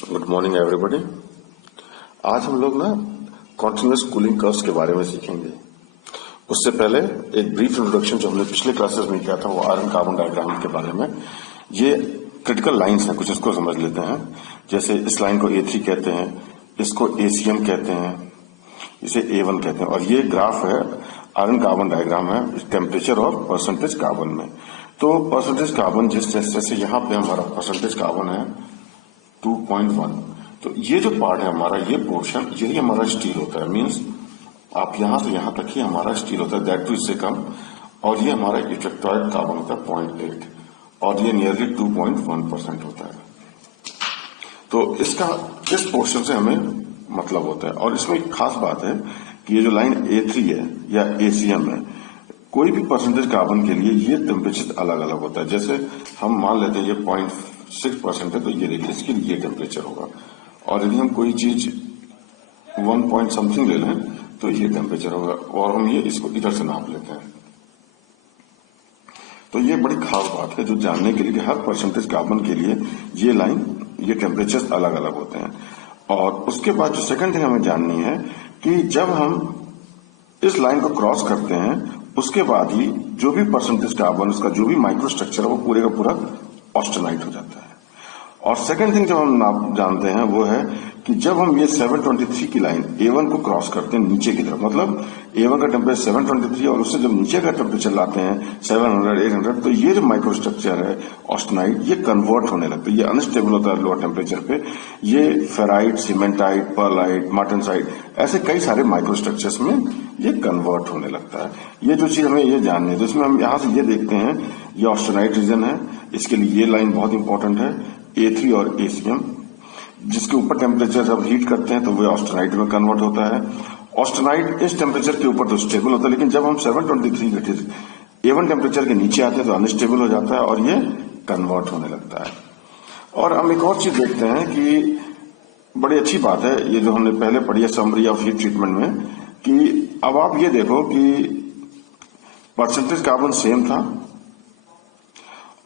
Good morning everybody. आज हम लोग ना कॉन्टिन्यूस कूलिंग कर्व्स के बारे में सीखेंगे। उससे पहले एक ब्रीफ इंट्रोडक्शन जो हमने पिछले क्लासेस में किया था वो आयरन कार्बन डायग्राम के बारे में। ये क्रिटिकल लाइंस हैं, कुछ इसको समझ लेते हैं। जैसे इस लाइन को A3 कहते हैं, इसको ACM कहते हैं, इसे A1 कहते हैं। और ये ग्राफ है आयरन कार्बन डायग्राम है टेम्परेचर और परसेंटेज कार्बन में। तो परसेंटेज कार्बन जिस जैसे यहाँ पे हमारा परसेंटेज कार्बन है 2.1, तो ये जो पार्ट है हमारा, ये पोर्शन, यही हमारा स्टील होता है। मींस आप यहां से यहां तक ही हमारा स्टील होता है, दैट टू इससे कम। और ये हमारा इलेक्ट्रॉइड कार्बन होता है 0.8 और ये नियरली 2.1% होता है। तो इसका इस पोर्शन से हमें मतलब होता है। और इसमें एक खास बात है कि ये जो लाइन A3 है या ACM है, कोई भी परसेंटेज कार्बन के लिए ये टेम्परेचर अलग अलग होता है। जैसे हम मान लेते हैं ये 0.6% है, तो ये देखिए इसके लिए ये टेम्परेचर होगा। और यदि हम कोई चीज 1 पॉइंट समथिंग ले लें तो ये टेम्परेचर होगा। और हम ये इसको इधर से नाप लेते हैं। तो ये बड़ी खास बात है जो जानने के लिए कि हर परसेंटेज कार्बन के लिए ये लाइन, ये टेम्परेचर अलग अलग होते हैं। और उसके बाद जो सेकंड थिंग हमें जाननी है कि जब हम इस लाइन को क्रॉस करते हैं उसके बाद ही जो भी परसेंटेज कार्बन, उसका जो भी माइक्रो स्ट्रक्चर है वो पूरे का पूरा ऑस्टेनाइट हो जाता है। और सेकंड थिंग जो हम जानते हैं वो है कि जब हम ये 723 की लाइन A1 को क्रॉस करते हैं नीचे की तरफ, मतलब A1 का टेम्परेचर 723 और उससे जब नीचे का टेम्परेचर लाते हैं 700, 800, तो ये जो माइक्रो स्ट्रक्चर है ऑस्टेनाइट, ये कन्वर्ट होने लगता है। ये अनस्टेबल होता है लोअर टेम्परेचर पे। ये फेराइट, सीमेंटाइट, पर्लाइट, मार्टेनसाइट, ऐसे कई सारे माइक्रो स्ट्रक्चर्स में ये कन्वर्ट होने लगता है। ये जो चीज हमें ये जाननी है, जिसमें हम यहाँ से ये देखते हैं, ये ऑस्टेनाइट रीजन है। इसके लिए ये लाइन बहुत इंपॉर्टेंट है, A3 और ACM, जिसके ऊपर टेम्परेचर जब हीट करते हैं तो वो ऑस्टेनाइट में कन्वर्ट होता है। ऑस्टेनाइट इस टेम्परेचर के ऊपर तो स्टेबल होता है, लेकिन जब हम 723 के A1 टेम्परेचर के नीचे आते हैं तो अनस्टेबल हो जाता है और ये कन्वर्ट होने लगता है। और हम एक और चीज देखते हैं कि बड़ी अच्छी बात है, ये जो हमने पहले पढ़ी है समरी ऑफ हीट ट्रीटमेंट में, कि अब आप ये देखो कि परसेंटेज कार्बन सेम था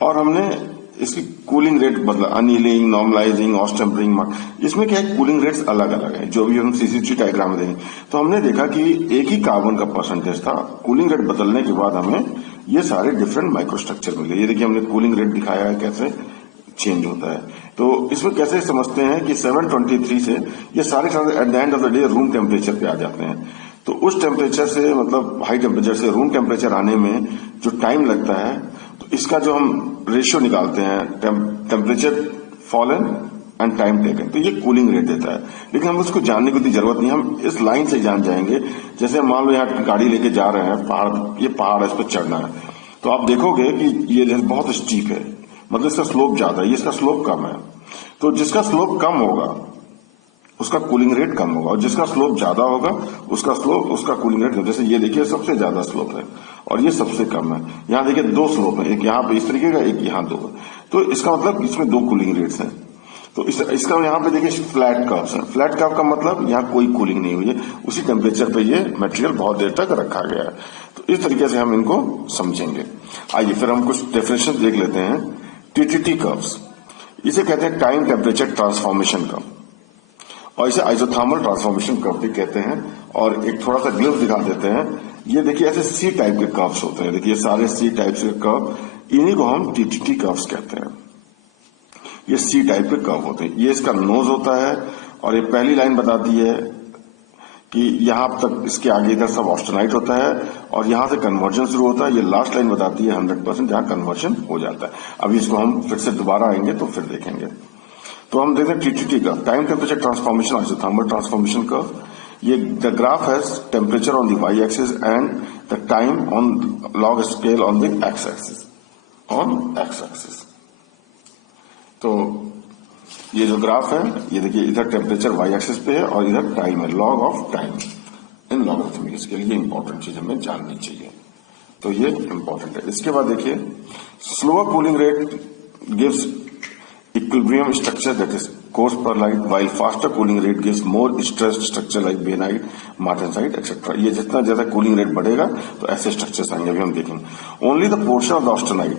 और हमने इसकी कूलिंग रेट बदला, अनिलिंग, नॉर्मलाइजिंग, ऑस्टेम्परिंग। इसमें क्या है, कूलिंग रेट्स अलग अलग है, जो भी हम CC3 डायग्राम में देंगे। तो हमने देखा कि एक ही कार्बन का परसेंटेज था, कूलिंग रेट बदलने के बाद हमें ये सारे डिफरेंट माइक्रोस्ट्रक्चर मिले। ये देखिए हमने कूलिंग रेट दिखाया है कैसे चेंज होता है। तो इसमें कैसे समझते हैं कि 723 से ये सारे at the end of the day room temperature पे आ जाते हैं। तो उस टेम्परेचर से, मतलब हाई टेम्परेचर से रूम टेम्परेचर आने में जो टाइम लगता है, तो इसका जो हम रेशियो निकालते हैं, temperature fallen and time taken, तो ये कूलिंग रेट देता है। लेकिन हम उसको जानने की कोई जरूरत नहीं, हम इस लाइन से जान जाएंगे। जैसे मान लो यहाँ गाड़ी लेके जा रहे हैं, पहाड़, ये पहाड़ है, इस पर चढ़ना है, तो आप देखोगे कि ये बहुत स्टीप है, मतलब इसका स्लोप ज्यादा है, इसका स्लोप कम है। तो जिसका स्लोप कम होगा उसका कूलिंग रेट कम होगा, और जिसका स्लोप ज्यादा होगा उसका कूलिंग रेट, जैसे ये देखिए सबसे ज्यादा स्लोप है और ये सबसे कम है। यहाँ देखिए दो स्लोप है, एक यहाँ पे इस तरीके का, एक यहाँ दो है। तो इसका मतलब इसमें दो कूलिंग रेट्स हैं। तो इसका यहाँ पे देखिए फ्लैट कर्व्स है। फ्लैट कर्व का मतलब यहाँ कोई कूलिंग नहीं हुई है, उसी टेम्परेचर पे ये मटेरियल बहुत देर तक रखा गया है। तो इस तरीके से हम इनको समझेंगे। आइए फिर हम कुछ डेफिनेशन देख लेते हैं। TTT कर्व्स, इसे कहते हैं टाइम टेम्परेचर ट्रांसफॉर्मेशन कर्व, और इसे आइसोथर्मल ट्रांसफॉर्मेशन कर्व भी कहते हैं। और एक थोड़ा सा ग्लिम्स दिखा देते हैं। ये देखिए ऐसे C टाइप के कर्व्स होते हैं, देखिए सारे C टाइप के कर्व, इन्हीं को हम TTT कर्व्स कहते हैं। ये C टाइप के कर्व होते हैं। ये इसका नोज होता है और ये पहली लाइन बताती है कि यहां तक, इसके आगे इधर सब ऑस्टेनाइट होता है और यहां से कन्वर्जन शुरू होता है। ये लास्ट लाइन बताती है 100% जहां कन्वर्जन हो जाता है। अभी इसको हम फिर से दोबारा आएंगे तो फिर देखेंगे। तो हम देखते हैं TTT का time temperature transformation, isothermal transformation curve. ये the graph has temperature on the Y axis and the time on log scale on the X axis, on X axis. तो ये जो ग्राफ है, ये देखिए इधर टेम्परेचर वाई एक्सिस पे है और इधर टाइम है, log of time in logarithmic scale. ये इंपॉर्टेंट चीज हमें जाननी चाहिए, तो ये इंपॉर्टेंट है। इसके बाद देखिए slower cooling rate gives equilibrium structure, that is coarse perlite, while faster cooling rate gives more stressed structure like bainite, martensite, etc. ये जितना ज्यादा कूलिंग रेट बढ़ेगा तो ऐसे स्ट्रक्चर्स आएंगे, अभी हम देखेंगे। Only the portion of the austenite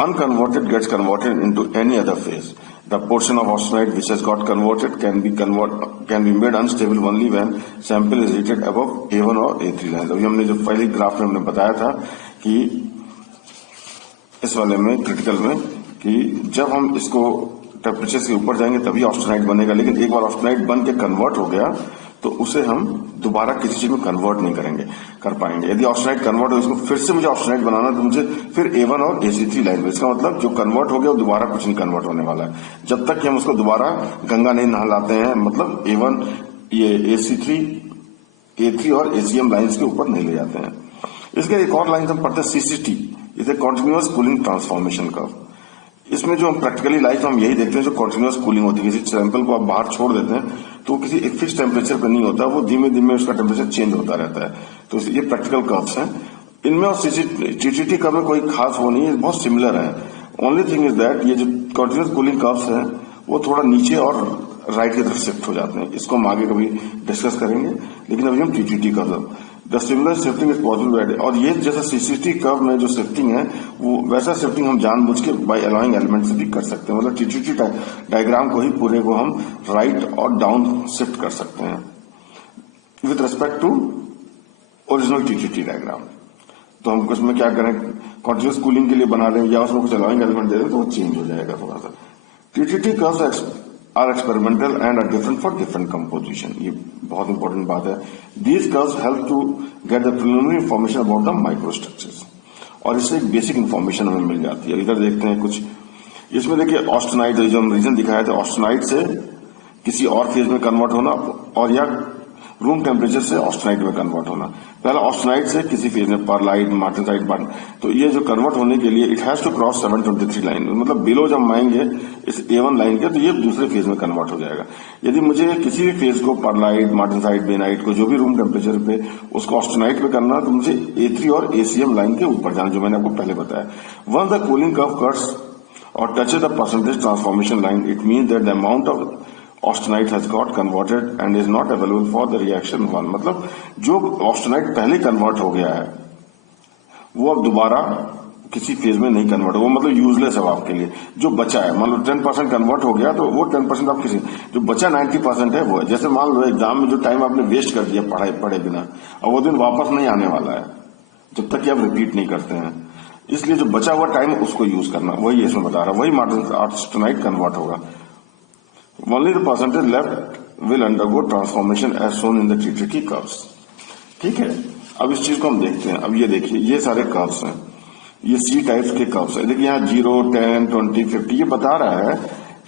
unconverted gets converted into any other phase. The portion of austenite which has got converted can be made unstable only when sample is heated above A1 और A3 lines. अभी हमने जो पहले graph में हमने बताया था कि इस वाले में क्रिटिकल में कि जब हम इसको टेम्परेचर से ऊपर जाएंगे तभी ऑस्टेनाइट बनेगा, लेकिन एक बार ऑस्टेनाइट बन के कन्वर्ट हो गया तो उसे हम दोबारा किसी चीज में कन्वर्ट नहीं कर पाएंगे। यदि ऑस्टेनाइट कन्वर्ट हो, इसको फिर से मुझे ऑस्टेनाइट बनाना तो मुझे फिर A1 और AC3 लाइन में, इसका मतलब जो कन्वर्ट हो गया वो दोबारा कुछ नहीं कन्वर्ट होने वाला है जब तक कि हम उसको दोबारा गंगा नहीं नहलाते हैं, मतलब A1 ये AC3 A3 और ACM लाइन्स के ऊपर नहीं ले जाते हैं। इसके एक और लाइन हम पढ़ते हैं CCT, इसे कॉन्टिन्यूअस कूलिंग ट्रांसफॉर्मेशन कर्व। इसमें जो हम प्रैक्टिकली लाइफ हम यही देखते हैं, जो कॉन्टिन्यूअस कूलिंग होती है, किसी सैंपल को आप बाहर छोड़ देते हैं तो किसी एक फिक्स टेम्परेचर पर नहीं होता, वो धीमे धीमे उसका टेम्परेचर चेंज होता रहता है। तो ये प्रैक्टिकल कर्व्स हैं। इनमें और TTT कर्व में कोई खास वो नहीं है, बहुत सिमिलर है। ओनली थिंग इज दैट ये जो कॉन्टिन्यूअस कूलिंग कर्व्स हैं वो थोड़ा नीचे और राइट की तरफ शिफ्ट हो जाते हैं। इसको हम आगे कभी डिस्कस करेंगे, लेकिन अभी हम TTT curve the similar shifting is possible. और ये जैसा CCT कर्व में जो शिफ्टिंग है वो वैसा शिफ्टिंग हम जानबूझ के बाय अलाउइंग एलिमेंट से भी कर सकते हैं। मतलब TTT डायग्राम को ही पूरे को हम राइट और डाउन शिफ्ट कर सकते हैं with respect to original TTT diagram. तो हम उसमें क्या करें, कॉन्टिन्यूअस कूलिंग के लिए बना दें या उसमें कुछ अलाउइंग एलिमेंट दे दें तो वो चेंज हो जाएगा थोड़ा सा। TTT curves are experimental and are different for different composition. ये बहुत इंपॉर्टेंट बात है। These curves help to get the preliminary information about the microstructures. और इससे एक बेसिक इंफॉर्मेशन हमें मिल जाती है। इधर देखते हैं कुछ, इसमें देखिए ऑस्टेनाइट जो हम रीजन दिखाया था, ऑस्टेनाइट से किसी और फेज में कन्वर्ट होना और या रूम टेम्परेचर से ऑस्टेनाइट में कन्वर्ट होना। पहला ऑस्टेनाइट से किसी फेज में परलाइट, मार्टेसाइट, तो ये जो कन्वर्ट होने के लिए it has to cross 723 line, मतलब बिलो जब आएंगे इस A1 लाइन के तो ये दूसरे फेज में कन्वर्ट हो जाएगा। यदि मुझे किसी भी फेज को परलाइट, मार्टेसाइट, बेनाइट को जो भी रूम टेम्परेचर पे उसको ऑस्टेनाइट पे करना तो मुझे A3 और ACM लाइन के ऊपर जाना, जो मैंने आपको पहले बताया। Once the cooling curve cuts और touches the percentage transformation line, it means that the amount of austenite has got converted and is not available for the reaction 1। मतलब जो ऑस्टेनाइट पहले कन्वर्ट हो गया है वो अब दोबारा किसी फेज में नहीं कन्वर्ट, वो मतलब यूजलेस है आपके लिए। जो बचा है, मान लो 10% कन्वर्ट हो गया तो वो 10% आप किसी, जो बचा 90% है वो है। जैसे मान लो एग्जाम में जो टाइम आपने वेस्ट कर दिया पढ़े बिना, अब वो दिन वापस नहीं आने वाला है जब तक कि आप रिपीट नहीं करते हैं। इसलिए जो बचा हुआ टाइम उसको यूज करना, वही इसमें बता रहा, वही ऑस्टेनाइट कन्वर्ट होगा। Only the percentage left will undergo transformation as shown in the TTT curves. ठीक है, अब इस चीज को हम देखते हैं। अब ये देखिए, ये सारे कर्व्स हैं, ये C टाइप्स के कर्व्स है। देखिए यहाँ 0, 10, 20, 50 ये बता रहा है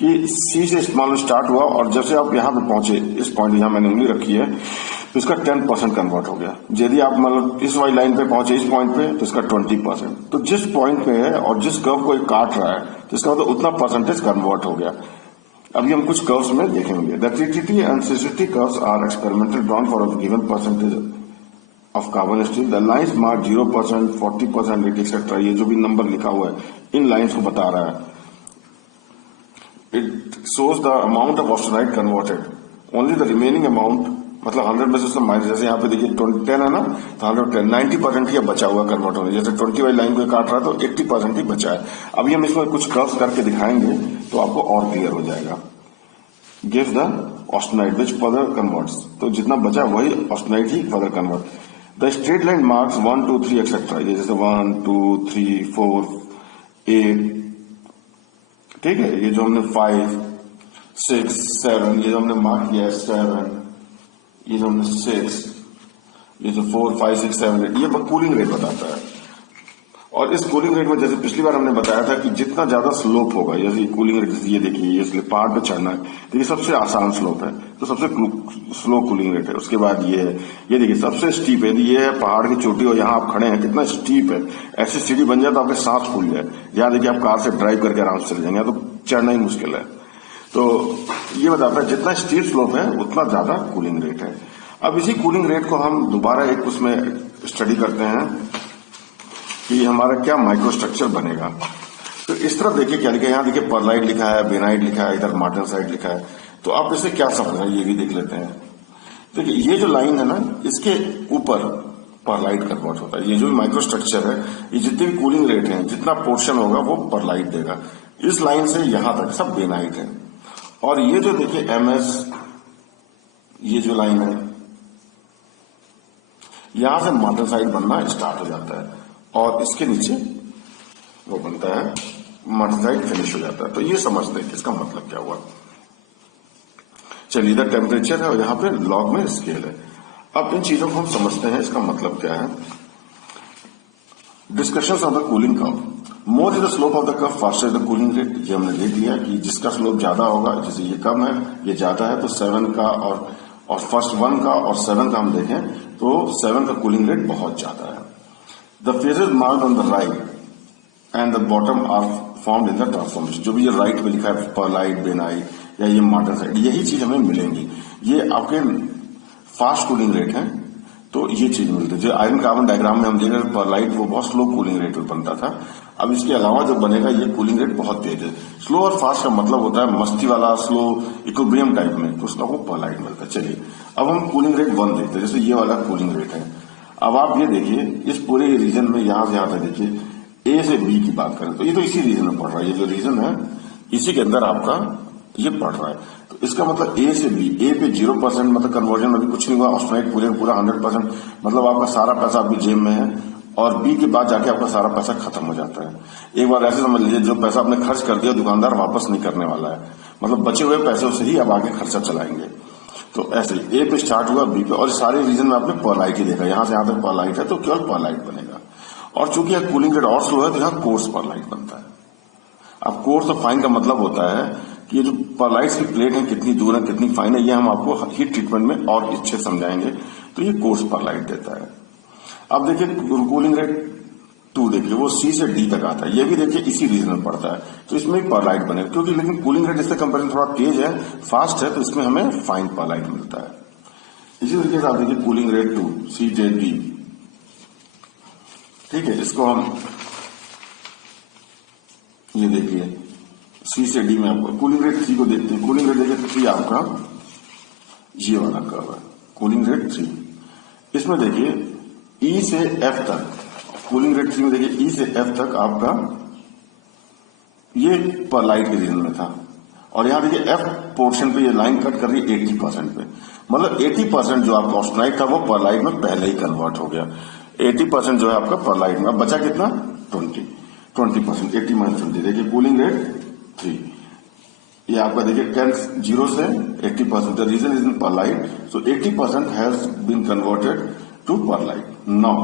कि C से मान लो स्टार्ट हुआ और जब से आप यहाँ पे पहुंचे, इस पॉइंट यहाँ मैंने उंगली रखी है तो इसका 10% कन्वर्ट हो गया। यदि आप मतलब इस वाली लाइन पे पहुंचे, इस पॉइंट पे, तो इसका 20%। तो जिस पॉइंट पे है और जिस कर्व को काट रहा है तो इसका मतलब उतना परसेंटेज कन्वर्ट हो गया। अभी हम कुछ कर्व्स में देखेंगे। The TTT and CCT curves are experimental drawn for a given percentage of carbon steel. The lines mark 0%, 40%, etcetera, ये जो भी नंबर लिखा हुआ है इन लाइन्स को बता रहा है। It shows the amount of austenite converted. Only the remaining amount, मतलब 100 में से उसका माइनस, जैसे यहाँ पे देखिए 10 है ना, तो 110 90% ही बचा हुआ कन्वर्ट होने। जैसे 20 वाली लाइन को काट रहा है तो 80% ही बचा है। अभी हम इसमें कुछ कर्व्स करके दिखाएंगे तो आपको और क्लियर हो जाएगा। Give the austenite which further converts, तो जितना बचा वही austenite he further convert. The straight line marks 1, 2, 3 etcetera, जैसे 1, 2, 3, 4, 8, ठीक है। ये जो हमने 5, 6, 7, ये जो हमने मार्क किया है 7, ये जो हमने 6, ये जो 4, 5, 6, 7, 8, ये कूलिंग रेट बताता है। और इस कूलिंग रेट में जैसे पिछली बार हमने बताया था कि जितना ज्यादा स्लोप होगा, जैसे कूलिंग रेट, ये देखिए, ये इसलिए पहाड़ पे चढ़ना है तो ये सबसे आसान स्लोप है, तो सबसे स्लो कूलिंग रेट है। उसके बाद ये है, ये देखिए सबसे स्टीप है, ये है पहाड़ की चोटी और यहाँ आप खड़े हैं, कितना स्टीप है। ऐसी सीढ़ी बन जाए तो आपके सांस फूल जाए। यहाँ देखिए आप कार से ड्राइव करके आराम से चले जाएंगे, तो चढ़ना ही मुश्किल है। तो ये बताता है जितना स्टीप स्लोप है उतना ज्यादा कूलिंग रेट है। अब इसी कूलिंग रेट को हम दोबारा एक उसमें स्टडी करते हैं कि हमारा क्या माइक्रोस्ट्रक्चर बनेगा। तो इस तरफ देखिए क्या लिखा है, यहाँ देखिए परलाइट लिखा है, बेनाइट लिखा है, इधर मार्टेसाइट लिखा है। तो आप इसे क्या समझ रहे हैं ये भी देख लेते हैं। देखिए ये जो लाइन है ना, इसके ऊपर परलाइट कन्वर्ट होता है। ये जो माइक्रोस्ट्रक्चर है, ये जितने भी कूलिंग रेट है, जितना पोर्शन होगा वो परलाइट देगा। इस लाइन से यहां तक सब बेनाइट है। और ये जो देखिए MS, ये जो लाइन है यहां से मार्टेनसाइट बनना स्टार्ट हो जाता है और इसके नीचे वो बनता है मार्टेनसाइट फिनिश हो जाता है। तो ये समझते हैं कि इसका मतलब क्या हुआ। चलिए, इधर टेम्परेचर है और यहाँ पे लॉग में स्केल है। अब इन चीजों को हम समझते हैं, इसका मतलब क्या है। Discussion of the cooling curve, more is the slope of the curve faster the cooling rate. ये हमने देख लिया कि जिसका स्लोप ज्यादा होगा, जैसे ये कम है ये ज्यादा है, तो 7 का और फर्स्ट 1 का और 7 का हम देखें तो 7 का कूलिंग रेट बहुत ज्यादा है। The phases marked on the right and the bottom are formed in the transformation. जो भी ये राइट में लिखा है परलाइट, बेनाइट या ये मार्टेनसाइट, यही चीज हमें मिलेंगी। ये आपके फास्ट कूलिंग रेट है, तो ये चीज मिलती है। जो आयरन कार्बन डायग्राम में हम देख रहे हैं परलाइट, वो बहुत स्लो कूलिंग रेट में बनता था। अब इसके अलावा जो बनेगा ये कूलिंग रेट बहुत तेज है। स्लो और फास्ट का मतलब होता है मस्ती वाला स्लो इक्विलिब्रियम टाइप में, तो उसका वो परलाइट मिलता है। चलिए, अब हम कूलिंग रेट 1 देखते हैं। जैसे ये वाला कूलिंग रेट है। अब आप ये देखिए, इस पूरे रीजन में यहां से यहां तक देखिए, ए से बी की बात करें तो ये तो इसी रीजन में पड़ रहा है। ये जो रीजन है इसी के अंदर आपका ये पड़ रहा है। तो इसका मतलब ए से बी, ए पे 0% मतलब कन्वर्जन अभी कुछ नहीं हुआ, ऑस्ट्राइट पूरे पूरा 100%, मतलब आपका सारा पैसा आपकी जेब में है। और बी के बाद जाके आपका सारा पैसा खत्म हो जाता है। एक बार ऐसे समझ लीजिए, जो पैसा आपने खर्च कर दिया दुकानदार वापस नहीं करने वाला है, मतलब बचे हुए पैसे से ही अब आगे खर्चा चलाएंगे। तो ऐसे ए पे स्टार्ट हुआ, बी पे, और सारे रीजन में आपने परलाइट ही देखा। यहां से यहां तक परलाइट है तो केवल परलाइट बनेगा। और चूंकि यह कूलिंग रेट और स्लो है तो यहां कोर्स परलाइट बनता है। अब कोर्स और फाइन का मतलब होता है कि ये जो परलाइट्स की प्लेट है कितनी दूर है, कितनी फाइन है, ये हम आपको हीट ट्रीटमेंट में और अच्छे समझाएंगे। तो ये कोर्स परलाइट देता है। अब देखिए कूलिंग रेट 2 देखिए, वो C से D तक आता है। ये भी देखिए इसी रीजन में पड़ता है, तो इसमें एक परलाइट बनेगा। क्योंकि लेकिन कूलिंग रेट इससे कंपेरिजन थोड़ा तेज है, फास्ट है, तो इसमें हमें फाइन परलाइट मिलता है। इसी तरीके से आप देखिए कूलिंग रेट 2 C से D, ठीक है। इसको हम ये देखिए C से D में आपको कूलिंग रेट 3 को देखते हैं। कूलिंग रेट देखिए 3 आपका ये वाला कर्व है, कूलिंग रेट 3। इसमें देखिए E से F तक, कूलिंग रेट 3 में देखिए E से F तक आपका ये परलाइट के रीजन में था। और यहां देखिए F पोर्शन पे ये लाइन कट कर रही है 80% पे, मतलब 80% जो आपका ऑस्टेनाइट था वो परलाइट में पहले ही कन्वर्ट हो गया। 80% जो है आपका परलाइट में, अब बचा कितना 20%, 80 माइनस 20। देखिए कूलिंग रेट 3, ये आपका देखिए 0 से 80%, the reason is in pearlite, so 80% has been converted to pearlite. Now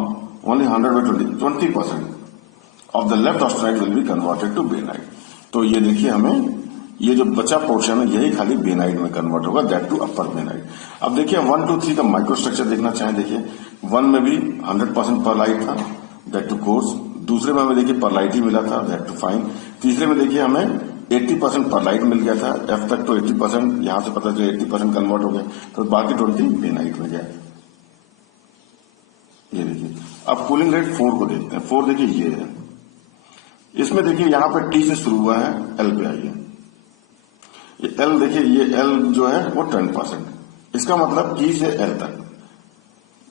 only 100/20% of the left austenite will be converted to bainite. तो ये देखिए हमें ये जो बचा पोर्शन है यही खाली बेनाइट में कन्वर्ट होगा, दैट टू अपर बेनाइट। अब देखिए 1, 2, 3 का माइक्रोस्ट्रक्चर देखना चाहें, देखिए 1 में भी 100% परलाइट था, दैट टू कोर्स। दूसरे में हमें देखिए परलाइट ही मिला था, दैट टू फाइन। तीसरे में देखिए हमें 80% परलाइट मिल गया था, F तक तो 80%, यहां से पता चला 80% कन्वर्ट हो गया, तो बाकी 20 बेनाइट में गया। ये देखिए अब कूलिंग रेट 4 को देखते हैं। 4 देखिए ये है, इसमें देखिए यहां पर T से शुरू हुआ है, L पे आइए। ये L देखिए, ये L जो है वो 10%, इसका मतलब T से L तक।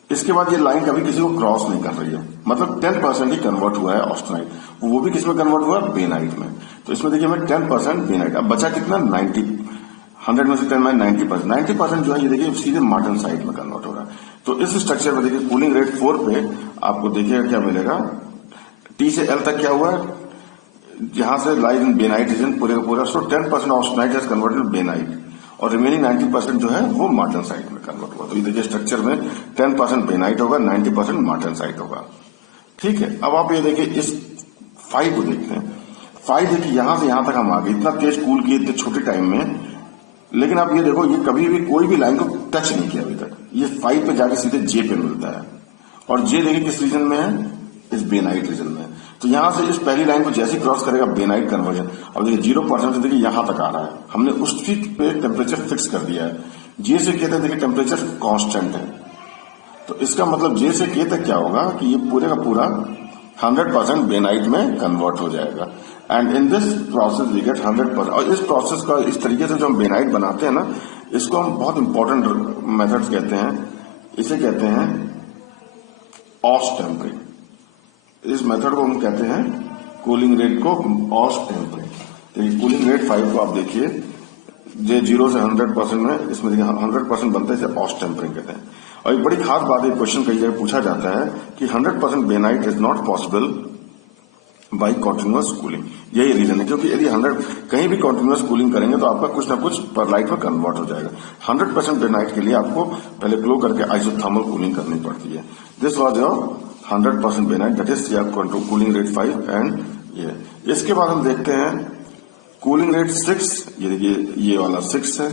इसके बाद ये लाइन कभी किसी को क्रॉस नहीं कर रही है, मतलब 10% ही कन्वर्ट हुआ है ऑस्टेनाइट, वो भी किसमें कन्वर्ट हुआ है, बेनाइट में। तो इसमें देखिए हमें 10% बेनाइट, अब बचा कितना 90, 100 में से 10 में 90%, 90% जो है ये देखिए सीधे मार्टेनसाइट में कन्वर्ट हो रहा है। तो इस स्ट्रक्चर में देखिए कूलिंग रेट 4 पे आपको देखिएगा क्या मिलेगा। T से L तक क्या हुआ है, जहां से लाइज इन बेनाइट रीजन पूरे का पूरा, सो 10% ऑस्टेनाइट हैज कन्वर्टेड बेनाइट और रिमेनिंग 90% जो है वो मार्टेनसाइट में कन्वर्ट हुआ। तो ये देखिए स्ट्रक्चर में 10% बेनाइट होगा, 90% मार्टेनसाइट होगा, ठीक है। अब आप ये देखिए इस 5 को देखते हैं। 5 देखिए यहां से यहां तक हम आ गए, इतना तेज कूल किए इतने छोटे टाइम में, लेकिन आप ये देखो ये कभी भी कोई भी लाइन को टच नहीं किया अभी तक। ये 5 पे जाके सीधे J पे मिलता है, और J देखिए किस रीजन में है, इस बेनाइट रीजन में। तो यहां से इस पहली लाइन को जैसे क्रॉस करेगा बेनाइट कन्वर्जन, अब देखिए 0% से देखिए यहां तक आ रहा है, हमने उस फीट पे टेम्परेचर फिक्स कर दिया है। J से K तक देखिए टेम्परेचर कांस्टेंट है, तो इसका मतलब J से K तक क्या होगा कि ये पूरे का पूरा 100% बेनाइट में कन्वर्ट हो जाएगा। And in this process we get 100%। और इस प्रोसेस का इस तरीके से जो हम बेनाइट बनाते हैं ना, इसको हम बहुत इंपॉर्टेंट मेथड्स कहते हैं, इसे कहते हैं ऑस टेम्परिंग। इस मेथड को हम कहते हैं कूलिंग रेट को ऑस टेम्परिंग। तो कूलिंग रेट 5 को आप देखिए, ये 0 से 100% में, इसमें देखिए 100% बनता है, इसे ऑस्ट टेम्परिंग कहते हैं। और एक बड़ी खास बात, एक क्वेश्चन कई जगह पूछा जाता है कि 100% bainite is not possible by continuous cooling. यही रीजन है, क्योंकि यदि 100 कहीं भी कॉन्टिन्यूअस कूलिंग करेंगे तो आपका कुछ ना कुछ परलाइट में कन्वर्ट हो जाएगा। 100% बेनाइट के लिए आपको पहले ग्लो करके आइसोथर्मल कूलिंग करनी पड़ती है। This was your 100% bainite, that is cooling rate 5 and ये। इसके बाद हम देखते हैं कूलिंग रेट 6, ये देखिए ये वाला 6 है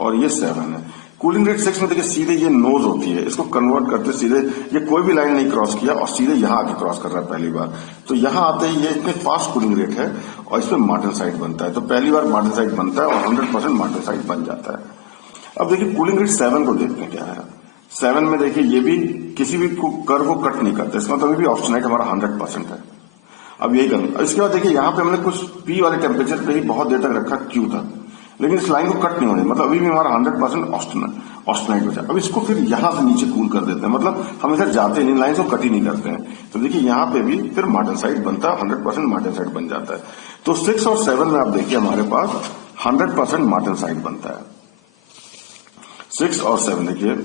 और ये 7 है। कूलिंग रेट 6 में देखिए सीधे ये नोज होती है, इसको कन्वर्ट करते सीधे, ये कोई भी लाइन नहीं क्रॉस किया और सीधे यहां आके क्रॉस कर रहा है पहली बार। तो यहां आते ही ये इतने फास्ट कूलिंग रेट है और इसमें मार्टेनसाइट बनता है। तो पहली बार मार्टेनसाइट बनता है और 100% मार्टेनसाइट बन जाता है। अब देखिए कूलिंग रेट 7 को देखते हैं क्या है। 7 में देखिए ये भी किसी भी कर्व को कट नहीं करता, इसका मतलब भी ऑस्टेनाइट हमारा 100% है। अब यही करेंगे। इसके बाद देखिए यहाँ पे हमने कुछ पी वाले टेम्परेचर पे ही बहुत देर तक रखा क्यू तक, लेकिन इस लाइन को कट नहीं होने, मतलब अभी भी हमारा 100% ऑस्टेनाइट बचा। अब इसको फिर यहां से नीचे कूल कर देते हैं, मतलब हम इधर जाते नहीं, लाइन को कट ही नहीं करते हैं। तो देखिए यहाँ पे भी फिर मार्टेनसाइट बनता है, 100% मार्टेनसाइट बन जाता है। तो 6 और 7 में आप देखिए हमारे पास 100% मार्टेनसाइट बनता है। 6 और 7 देखिए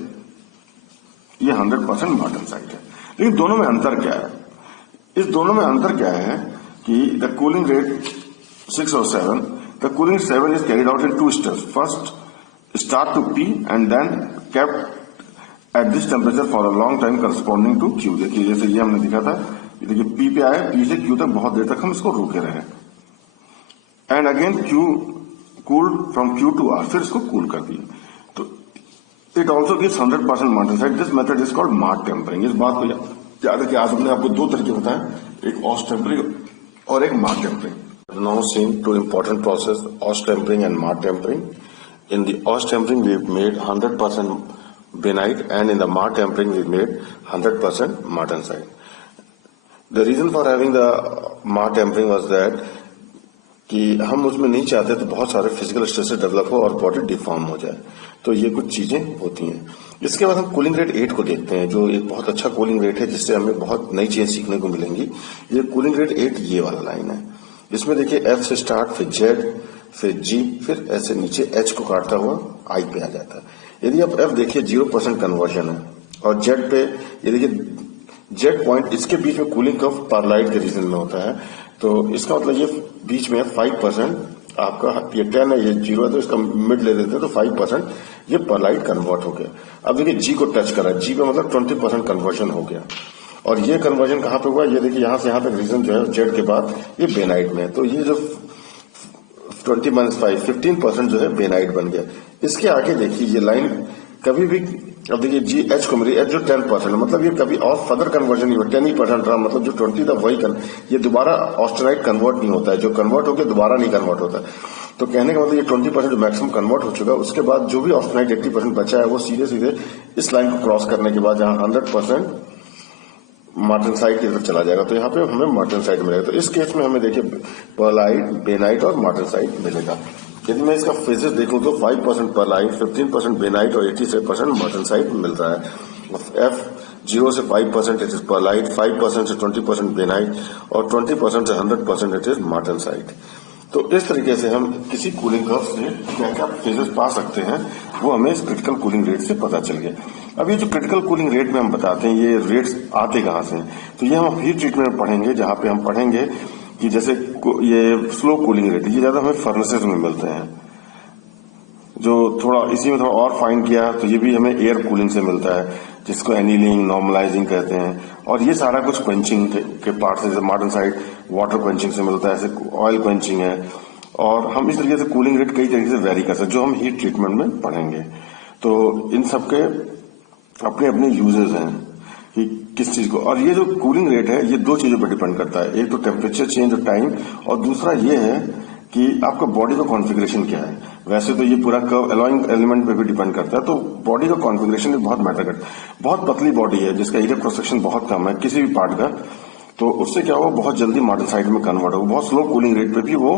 ये 100% मार्टेनसाइट है। लेकिन दोनों में अंतर क्या है? इस दोनों में अंतर क्या है कि द कूलिंग रेट 6 और 7, the cooling 7 is carried out in 2 steps. First, start to P and then kept at this temperature for a long time corresponding to Q. देखिए जैसे ये हमने दिखा था, देखिए P पे आए, P से Q तक बहुत देर तक हम इसको रोके रहे, and again Q cooled from Q to R, फिर इसको कूल कर दिए। तो it also gives 100% martensite. This method is called martempering. इस बात को याद रखिए, आज हमने आपको 2 तरीके बताए, एक ऑस्ट टेम्परिंग और एक mart tampering. Now seen 2 important process, Osh tempering and Mart tempering. In the Osh tempering we made 100% benite, and in the Mart tempering we made 100% martensite. The reason for having the Mart tempering was that कि हम उसमें नहीं चाहते तो बहुत सारे physical stresses develop हो और बॉडी डिफॉर्म हो जाए, तो ये कुछ चीजें होती हैं। इसके बाद हम कूलिंग रेट 8 को देखते हैं, जो एक बहुत अच्छा कूलिंग रेट है जिससे हमें बहुत नई चीजें सीखने को मिलेंगी। ये कूलिंग रेट 8 ये वाला लाइन है। इसमें देखिए F से स्टार्ट, फिर Z, फिर G, फिर ऐसे नीचे H को काटता हुआ I पे आ जाता है। यदि आप F देखिए 0% कन्वर्जन है, और Z पे ये देखिए Z पॉइंट, इसके बीच में कूलिंग कर्व परलाइट के रीजन में होता है। तो इसका मतलब ये बीच में 5% आपका, ये 10 है, ये 0 है, तो इसका मिड ले लेते हैं, तो 5% ये परलाइट कन्वर्ट हो गया। अब देखिए G को टच करा, G पे मतलब 20% कन्वर्जन हो गया। और ये कन्वर्जन कहां पे हुआ? ये देखिए यहां से यहां तक रीजन जो है जेड के बाद ये बेनाइट में है। तो ये जो 20 - 5 15% जो है बेनाइट बन गया। इसके आगे देखिए ये लाइन कभी भी, अब देखिए जी एच को मिली, एच जो 10% है, मतलब ये कभी और फर्दर कन्वर्जन नहीं हुआ, 10% रहा, मतलब जो 20 था वही ये दोबारा ऑस्टेनाइट कन्वर्ट नहीं होता है, जो कन्वर्ट हो गया दोबारा नहीं कन्वर्ट होता। तो कहने का मतलब ये 20% जो मैक्सिमम कन्वर्ट हो चुका है, उसके बाद जो भी ऑस्टेनाइट 80% बचा है वो सीधे सीधे इस लाइन को क्रॉस करने के बाद जहां 100% मार्टेनसाइट की तरफ चला जाएगा। तो यहाँ पे हमें मार्टेनसाइट मिलेगा। तो इस केस में हमें देखिए परलाइट, बेनाइट और मार्टेनसाइट मिलेगा। यदि मैं इसका फेजेस देखूं तो 5% परलाइट, 15% बेनाइट और 86% मार्टेनसाइट मिल रहा है। F 0 से 5% इट इज परलाइट, 5% से 20% बेनाइट और 20% से 100% इट इज मार्टेनसाइट। तो इस तरीके से हम किसी कूलिंग कर्व से क्या क्या फेजेस पा सकते हैं वो हमें इस क्रिटिकल कूलिंग रेट से पता चल गया। अब ये जो क्रिटिकल कूलिंग रेट में हम बताते हैं, ये रेट्स आते कहाँ से? तो ये हम हीट ट्रीटमेंट में पढ़ेंगे, जहां पे हम पढ़ेंगे कि जैसे ये स्लो कूलिंग रेट, ये ज्यादा हमें फर्नेसेस में मिलते हैं। जो थोड़ा इसी में थोड़ा और फाइन किया तो ये भी हमें एयर कूलिंग से मिलता है, जिसको एनीलिंग, नॉर्मलाइजिंग कहते हैं। और ये सारा कुछ क्वेंचिंग के पार्ट से, जैसे मार्टेनसाइट वाटर क्वेंचिंग से मिलता है, ऐसे ऑयल क्वेंचिंग है। और हम इस तरीके से कूलिंग रेट कई तरीके से वेरी कर सकते हैं, जो हम हीट ट्रीटमेंट में पढ़ेंगे। तो इन सबके अपने अपने यूजेस हैं कि किस चीज को। और ये जो कूलिंग रेट है ये 2 चीजों पर डिपेंड करता है, एक तो टेम्परेचर चेंज और टाइम, और दूसरा ये है कि आपका बॉडी का कॉन्फ़िगरेशन क्या है। वैसे तो ये पूरा कर्व अलाइंग एलिमेंट पे भी डिपेंड करता है, तो बॉडी का कॉन्फ़िगरेशन भी बहुत मैटर करता है। बहुत पतली बॉडी है जिसका एरिया क्रॉस सेक्शन बहुत कम है किसी भी पार्ट का, तो उससे क्या होगा, बहुत जल्दी मार्टेनसाइट में कन्वर्ट होगा। बहुत स्लो कूलिंग रेट पे भी वो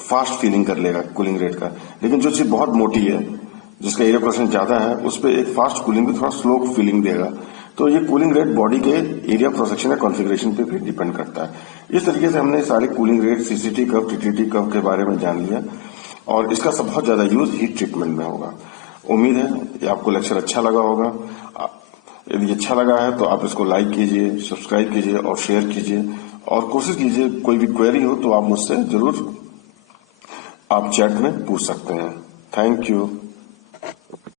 फास्ट फीलिंग कर लेगा कूलिंग रेट का। लेकिन जो चीज बहुत मोटी है, जिसका एरिया क्रॉस सेक्शन ज्यादा है, उस पर एक फास्ट कूलिंग भी थोड़ा स्लो फीलिंग देगा। तो ये कूलिंग रेट बॉडी के एरिया क्रॉस सेक्शन या कॉन्फ़िगरेशन पे भी डिपेंड करता है। इस तरीके से हमने सारे cooling rate, CCT curve, TTT curve के बारे में जान लिया और इसका सब बहुत ज्यादा यूज हीट ट्रीटमेंट में होगा। उम्मीद है कि आपको लेक्चर अच्छा लगा होगा। यदि अच्छा लगा है तो आप इसको लाइक कीजिए, सब्सक्राइब कीजिए और शेयर कीजिए और कोशिश कीजिए कोई भी क्वेरी हो तो आप मुझसे जरूर आप चैट में पूछ सकते हैं। Thank you.